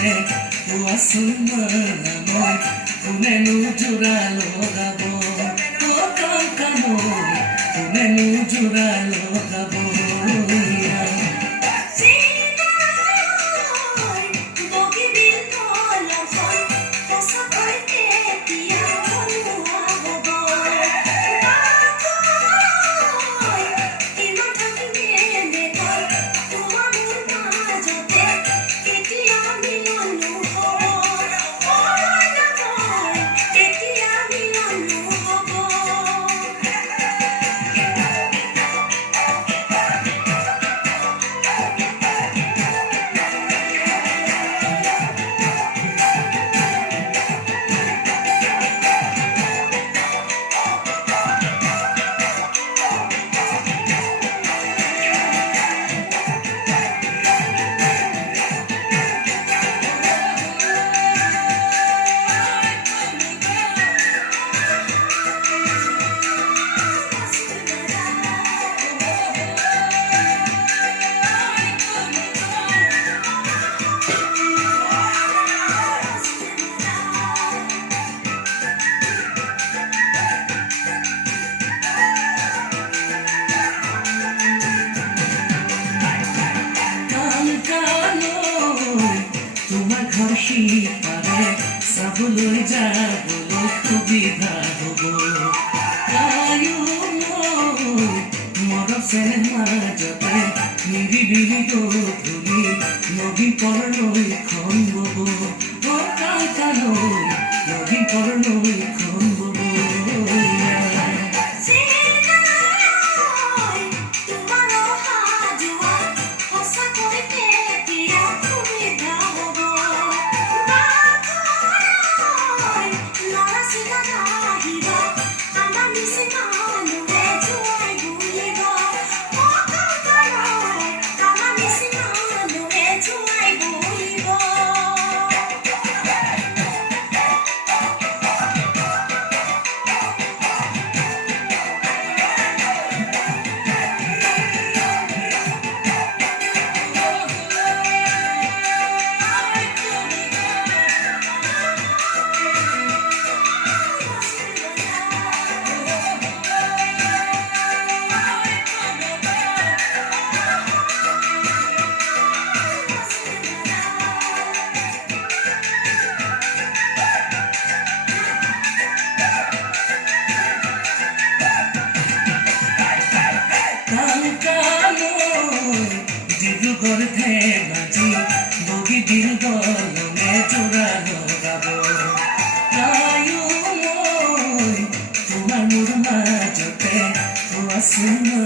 মাজতে পুৱা চুমন মই কোনেনো জোৰা লগাব কানৈ কোনেনো জোৰা লগাব সিপাৰে চাবলৈ যাবলৈ সুবিধা হ'ব মৰম চেনেহ মাজতে নিৰিবিলি গধূলি নদী পৰলৈ খন বব কানৈ নদী পৰলৈ খন বব ডিব্ৰুগড় ধেমাজি বগীবিল দলঙে জোৰা লগাব মই তোমাৰ মোৰ মাজতে পুৱা চুমন